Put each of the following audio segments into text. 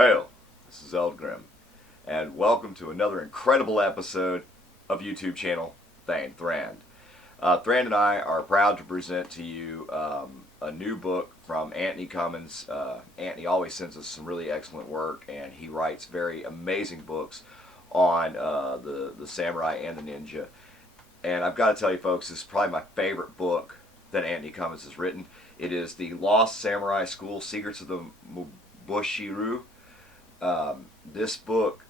Hail, this is Eldgrim, and welcome to another incredible episode of YouTube channel Thrand. Thrand and I are proud to present to you a new book from Antony Cummins. Antony always sends us some really excellent work, and he writes very amazing books on the samurai and the ninja. And I've got to tell you folks, this is probably my favorite book that Antony Cummins has written. It is The Lost Samurai School, Secrets of the Mubyoshi Ryu. This book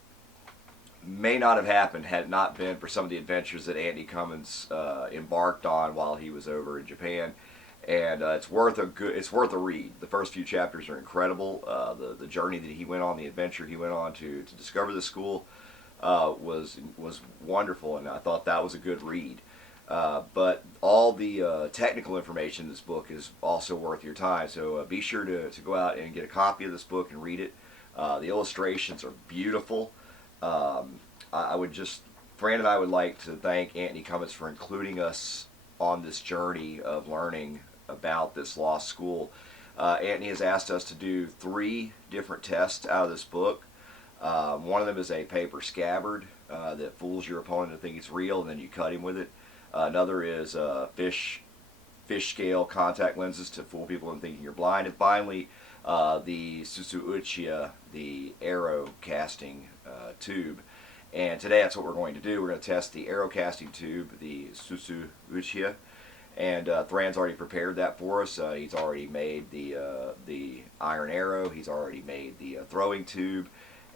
may not have happened had it not been for some of the adventures that Antony Cummins embarked on while he was over in Japan, and it's worth a read. The first few chapters are incredible. The journey that he went on, the adventure he went on to discover the school was wonderful, and I thought that was a good read. But all the technical information in this book is also worth your time, so be sure to go out and get a copy of this book and read it. The illustrations are beautiful. Thrand and I would like to thank Antony Cummins for including us on this journey of learning about this lost school. Antony has asked us to do 3 different tests out of this book. One of them is a paper scabbard that fools your opponent to think it's real, and then you cut him with it. Another is fish scale contact lenses to fool people into thinking you're blind. And finally, the Tsutsu Uchiya, the arrow casting tube. And today that's what we're going to do. We're going to test the arrow casting tube, the Tsutsu Uchiya. And Thrand's already prepared that for us. He's already made the iron arrow. He's already made the throwing tube.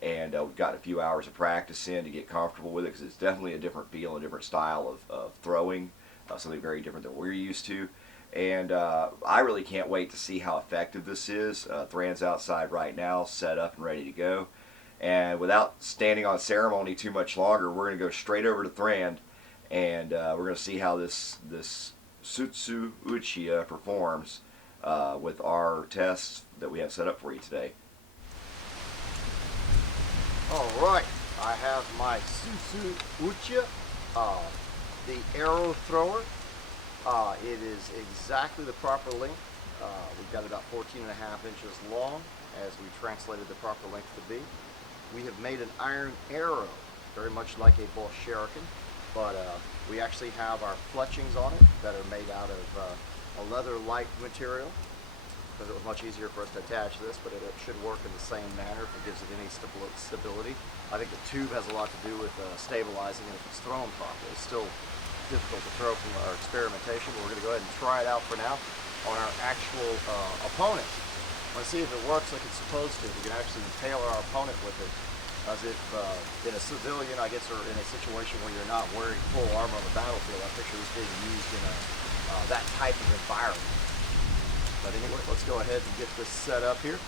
And we've got a few hours of practice in to get comfortable with it, because it's definitely a different feel, a different style of throwing, something very different than we're used to. And I really can't wait to see how effective this is. Thrand's outside right now, set up and ready to go. And without standing on ceremony too much longer, we're going to go straight over to Thrand, and we're going to see how this Tsutsu Uchiya performs with our tests that we have set up for you today. Alright, I have my Tsutsu Uchiya, the arrow thrower. It is exactly the proper length. We've got it about 14.5 inches long, as we translated the proper length to be. We have made an iron arrow, very much like a Bolsherikin, but we actually have our fletchings on it that are made out of a leather-like material, because it was much easier for us to attach this, but it should work in the same manner if it gives it any stability. I think the tube has a lot to do with stabilizing it if it's thrown properly. It's still difficult to throw from our experimentation, but we're going to go ahead and try it out for now on our actual opponent. I want to see if it works like it's supposed to. We can actually impale our opponent with it as if in a civilian, I guess, or in a situation where you're not wearing full armor on the battlefield. I picture this being used in that type of environment. But anyway, let's go ahead and get this set up here.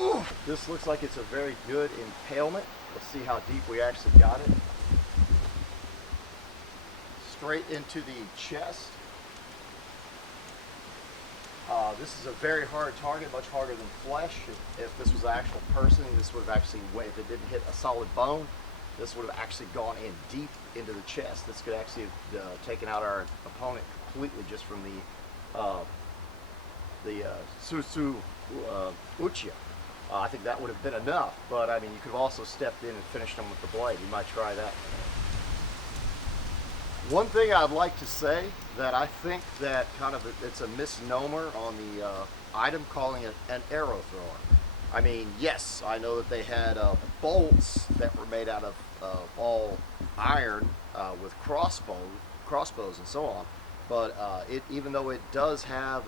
Ooh, this looks like it's a very good impalement. Let's see how deep we actually got it. Straight into the chest. This is a very hard target, much harder than flesh. If this was an actual person, this would have actually, if it didn't hit a solid bone, this would have actually gone in deep into the chest. This could actually have taken out our opponent completely just from the Tsutsu Uchiya. I think that would have been enough, but I mean, you could have also stepped in and finished them with the blade. We might try that. One thing I'd like to say that I think that it's a misnomer on the item, calling it an arrow thrower. I mean, yes, I know that they had bolts that were made out of all iron with crossbows and so on, but even though it does have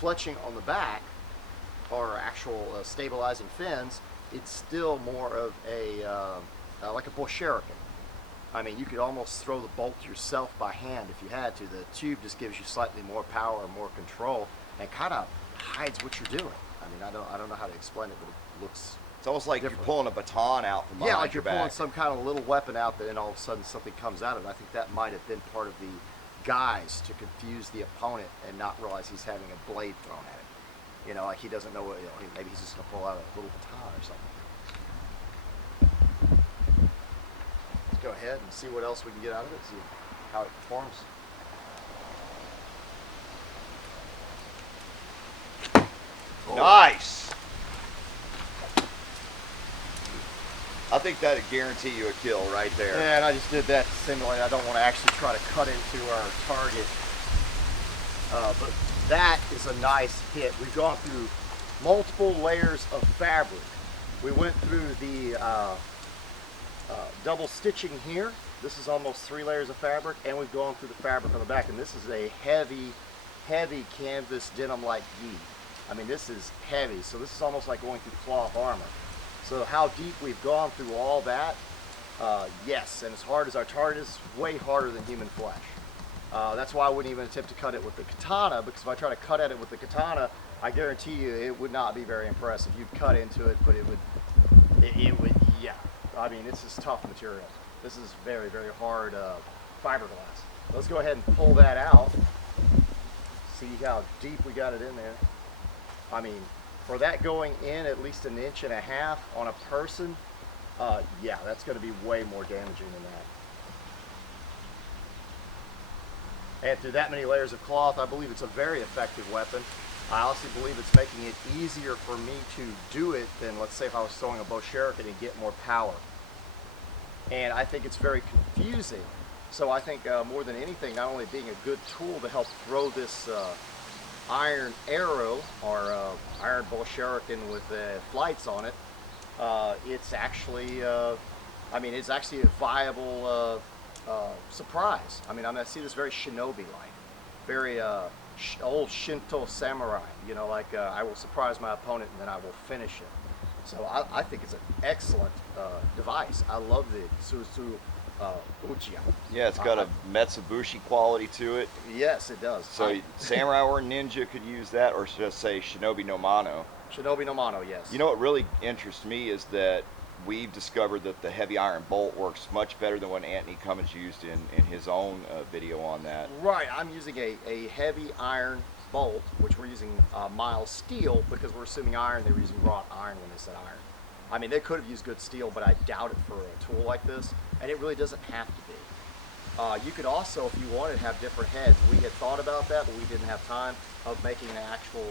fletching on the back, or actual stabilizing fins, it's still more of a like a Bolsherikin. I mean, you could almost throw the bolt yourself by hand if you had to. The tube just gives you slightly more power and more control, and kind of hides what you're doing. I mean, I don't know how to explain it, but it looks. It's almost like you're pulling a baton out from behind yeah, like your you're back. pulling some kind of little weapon out, and all of a sudden something comes out of it. I think that might have been part of the guise to confuse the opponent and not realize he's having a blade thrown at him. You know, like he doesn't know what. Maybe he's just gonna pull out a little baton or something. Let's go ahead and see what else we can get out of it. See how it performs. think that'd guarantee you a kill right there. Yeah, and I just did that to simulate. I don't want to actually try to cut into our target. But that is a nice hit. We've gone through multiple layers of fabric. We went through the double stitching here. This is almost 3 layers of fabric, and we've gone through the fabric on the back. And this is a heavy, heavy canvas denim-like gi. I mean, this is heavy, so this is almost like going through cloth armor. So how deep we've gone through all that, yes, and as hard as our target is, way harder than human flesh. That's why I wouldn't even attempt to cut it with the katana, because if I try to cut at it with the katana, I guarantee you it would not be very impressive. You'd cut into it, but it would, yeah. I mean, this is tough material. This is very, very hard fiberglass. Let's go ahead and pull that out. See how deep we got it in there. I mean, for that going in at least 1.5 inches on a person, yeah, that's going to be way more damaging than that. And through that many layers of cloth, I believe it's a very effective weapon. I also believe it's making it easier for me to do it than, let's say, if I was throwing a bow shuriken and get more power. And I think it's very confusing. So I think more than anything, not only being a good tool to help throw this iron arrow or iron bow shuriken with flights on it, it's actually, I mean, it's actually a viable surprise. I mean, I see this very shinobi-like, very old Shinto samurai, you know, like I will surprise my opponent and then I will finish it. So I think it's an excellent device. I love the Tsutsu Uchiya. Yeah, it's got a Metsubushi quality to it. Yes, it does. So samurai or ninja could use that, or just say shinobi no mano. Shinobi no mano, yes. You know what really interests me is that we've discovered that the heavy iron bolt works much better than what Antony Cummins used in his own video on that. Right, I'm using a heavy iron bolt, which we're using mild steel because we're assuming iron. They were using wrought iron when they said iron. I mean, they could have used good steel, but I doubt it for a tool like this, and it really doesn't have to be. You could also, if you wanted, have different heads. We had thought about that, but we didn't have time of making an actual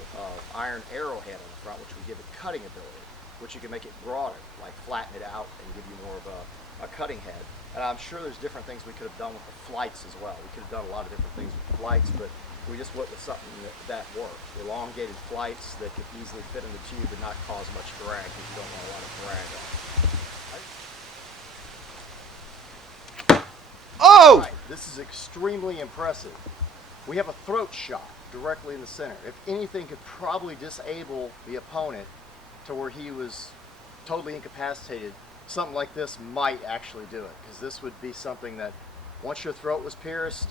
iron arrowhead on the front, which would give it cutting ability, which you can make it broader, like flatten it out and give you more of a cutting head. And I'm sure there's different things we could have done with the flights as well. We could have done a lot of different things with the flights, but we just went with something that worked. Elongated flights that could easily fit in the tube and not cause much drag, because you don't want a lot of drag on it. Oh! Right, this is extremely impressive. We have a throat shot directly in the center. If anything could probably disable the opponent to where he was totally incapacitated, something like this might actually do it, because this would be something that once your throat was pierced,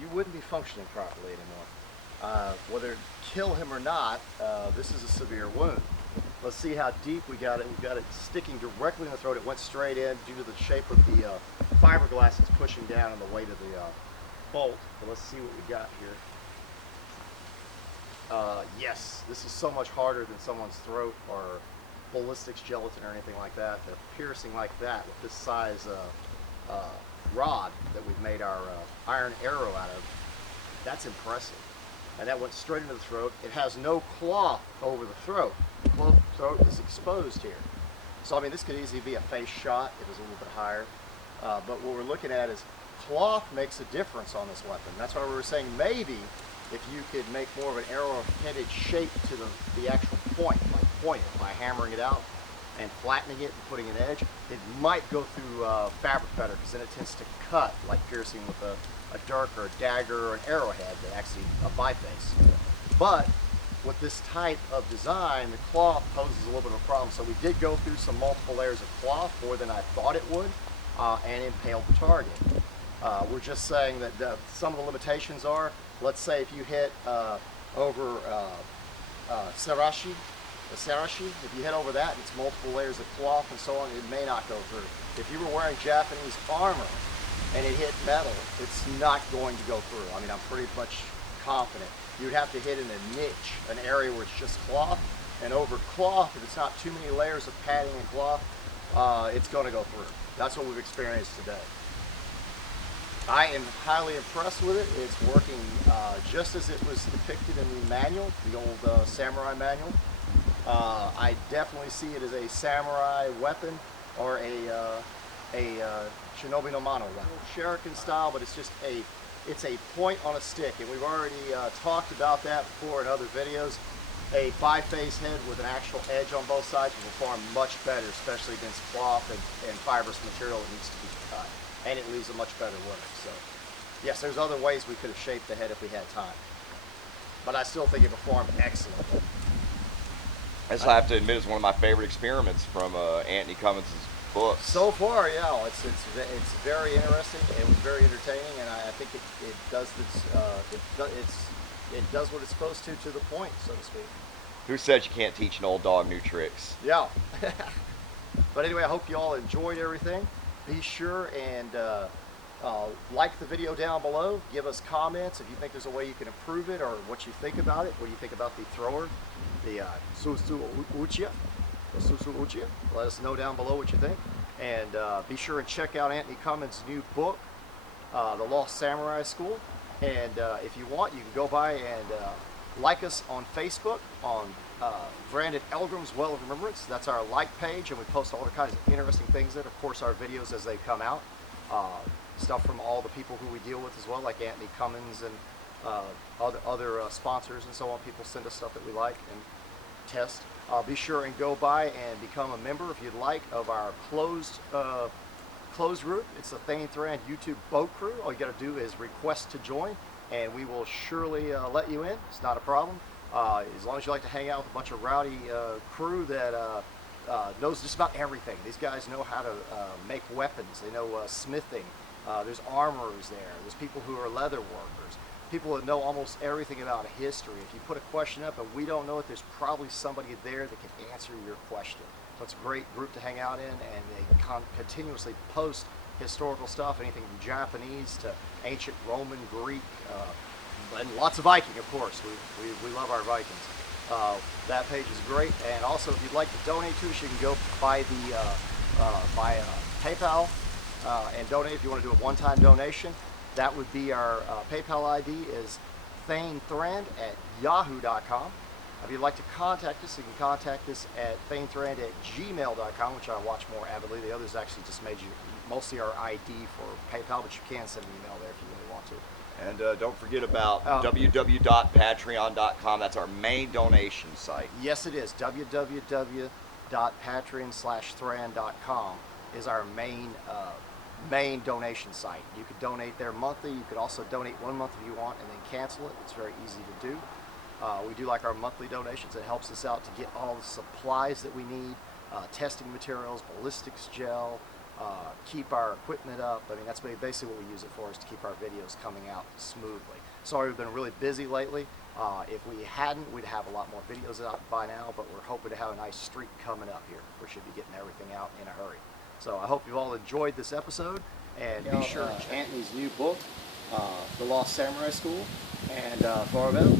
you wouldn't be functioning properly anymore. Whether it kill him or not, this is a severe wound. Let's see how deep we got it. We've got it sticking directly in the throat. It went straight in due to the shape of the fiberglass that's pushing down and the weight of the bolt. But let's see what we got here. Yes, this is so much harder than someone's throat or ballistics gelatin or anything like that. They're piercing like that with this size rod that we've made our iron arrow out of. That's impressive. And that went straight into the throat. It has no cloth over the throat. The throat is exposed here. So I mean, this could easily be a face shot if it was a little bit higher. But what we're looking at is cloth makes a difference on this weapon. That's why we were saying maybe if you could make more of an arrow-headed shape to the actual point, like point it by hammering it out and flattening it and putting an edge, it might go through fabric better, because then it tends to cut, like piercing with a dirk or a dagger or an arrowhead, that actually a biface. But with this type of design, the cloth poses a little bit of a problem. So we did go through some multiple layers of cloth, more than I thought it would, and impaled the target. We're just saying that some of the limitations are, let's say if you hit over Sarashi, if you hit over that and it's multiple layers of cloth and so on, it may not go through. If you were wearing Japanese armor and it hit metal, it's not going to go through. I mean, I'm pretty much confident. You'd have to hit in a niche, an area where it's just cloth, and over cloth, if it's not too many layers of padding and cloth, it's going to go through. That's what we've experienced today. I am highly impressed with it. It's working just as it was depicted in the manual, the old samurai manual. I definitely see it as a samurai weapon, or a Shinobi no Mano weapon. Shuriken style, but it's a point on a stick, and we've already talked about that before in other videos. A biface head with an actual edge on both sides will perform much better, especially against cloth and fibrous material that needs to be cut, and it leaves a much better work. So, yes, there's other ways we could have shaped the head if we had time, but I still think it performed excellent. I just have to admit, it's one of my favorite experiments from Antony Cummins' books. So far, yeah, it's very interesting. It was very entertaining, and I think it does it does what it's supposed to the point, so to speak. Who says you can't teach an old dog new tricks? Yeah. But anyway, I hope you all enjoyed everything. Be sure and like the video down below. Give us comments if you think there's a way you can improve it, or what you think about it. What do you think about the thrower, the Tsutsu Uchiya? Tsutsu Uchiya. Let us know down below what you think. And be sure and check out Antony Cummins' new book, The Lost Samurai School. And if you want, you can go by and like us on Facebook on Thrand and Eldgrim's Well of Remembrance. That's our like page, and we post all the kinds of interesting things there. Of course, our videos as they come out. Stuff from all the people who we deal with as well, like Antony Cummins and other sponsors and so on. People send us stuff that we like and test. Be sure and go by and become a member if you'd like of our closed group. It's the Thrand YouTube boat crew. All you got to do is request to join, and we will surely let you in. It's not a problem. As long as you like to hang out with a bunch of rowdy crew that knows just about everything. These guys know how to make weapons. They know smithing. There's armorers there. There's people who are leather workers. People that know almost everything about history. If you put a question up and we don't know it, there's probably somebody there that can answer your question. So it's a great group to hang out in, and they continuously post historical stuff, anything from Japanese to ancient Roman, Greek, and lots of Viking, of course. We love our Vikings. That page is great, and also if you'd like to donate to us, you can go by PayPal and donate if you want to do a one-time donation. That would be our PayPal ID is thrand@yahoo.com. If you'd like to contact us, you can contact us at thrand@gmail.com, which I watch more avidly. The others actually just made you mostly our ID for PayPal, but you can send an email there if you really want to. And don't forget about www.patreon.com. That's our main donation site. Yes, it is. www.patreon/thrand.com is our main donation site. You could donate there monthly. You could also donate 1 month if you want and then cancel it. It's very easy to do. We do like our monthly donations. It helps us out to get all the supplies that we need, testing materials, ballistics gel, keep our equipment up. I mean, that's basically what we use it for, is to keep our videos coming out smoothly. Sorry, we've been really busy lately. If we hadn't, we'd have a lot more videos out by now, but we're hoping to have a nice streak coming up here. We should be getting everything out in a hurry. So I hope you've all enjoyed this episode, and be sure Antony's new book, The Lost Samurai School, and farewell.